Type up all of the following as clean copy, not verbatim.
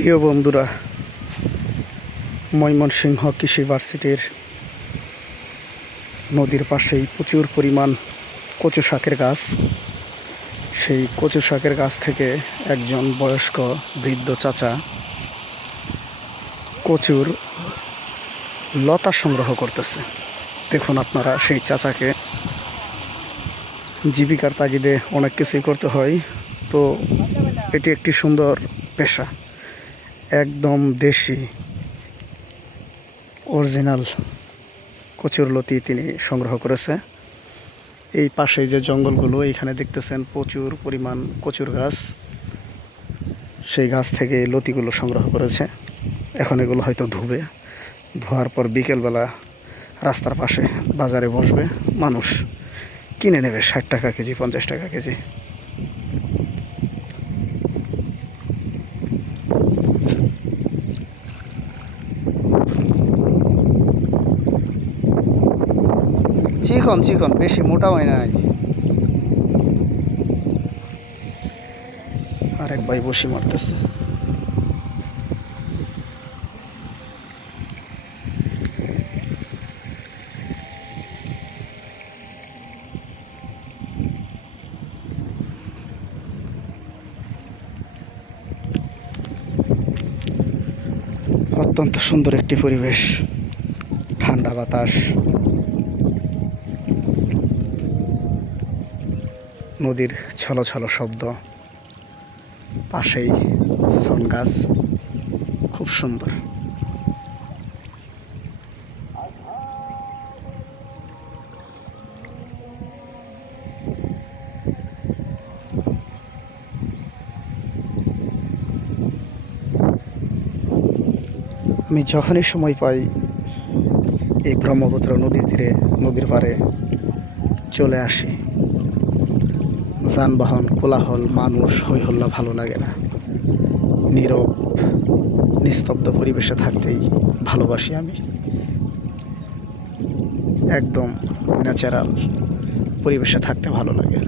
প্রিয় বন্ধুরা, ময়মনসিংহ কৃষি ভার্সিটির নদীর পাশেই প্রচুর পরিমাণ কচু শাকের গাছ। সেই কচু শাকের গাছ থেকে একজন বয়স্ক বৃদ্ধ চাচা কচুর লতা সংগ্রহ করতেছে। দেখুন আপনারা, সেই চাচাকে জীবিকার তাগিদে অনেক কিছুই করতে হয়, তো এটি একটি সুন্দর পেশা। একদম দেশি অরিজিনাল কচুর লতি তিনি সংগ্রহ করেছে। এই পাশে যে জঙ্গলগুলো এইখানে দেখতেছেন প্রচুর পরিমাণ কচুর গাছ, সেই গাছ থেকে এই লতিগুলো সংগ্রহ করেছে। এখন এগুলো হয়তো ধোয়ার পর বিকেলবেলা রাস্তার পাশে বাজারে বসবে, মানুষ কিনে নেবে 60 টাকা কেজি, 50 টাকা কেজি। চিকন চিকন, বেশি মোটা হয় নাই। আরেক ভাই বসি মারতেছে। অত্যন্ত সুন্দর একটি পরিবেশ, ঠান্ডা বাতাস, নদীর ছলো ছলো শব্দ, পাশেই সন গাছ, খুব সুন্দর। আমি যখনই সময় পাই এই ব্রহ্মপুত্র নদীর তীরে, নদীর পাড়ে চলে আসি। যানবাহন, কোলাহল, মানুষ, হইহল্লা ভালো লাগে না। নীরব নিস্তব্ধ পরিবেশে থাকতেই ভালোবাসি আমি। একদম ন্যাচারাল পরিবেশে থাকতে ভালো লাগে।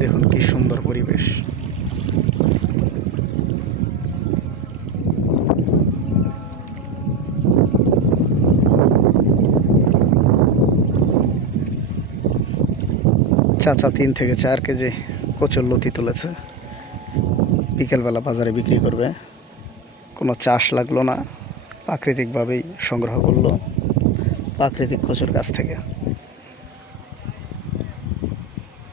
দেখুন কি সুন্দর পরিবেশ। চাচা 3 থেকে 4 কেজি কচুর লতি তুলেছে, বিকেলবেলা বাজারে বিক্রি করবে। কোনো চাষ লাগলো না, প্রাকৃতিকভাবেই সংগ্রহ করলো, প্রাকৃতিক কচুর গাছ থেকে।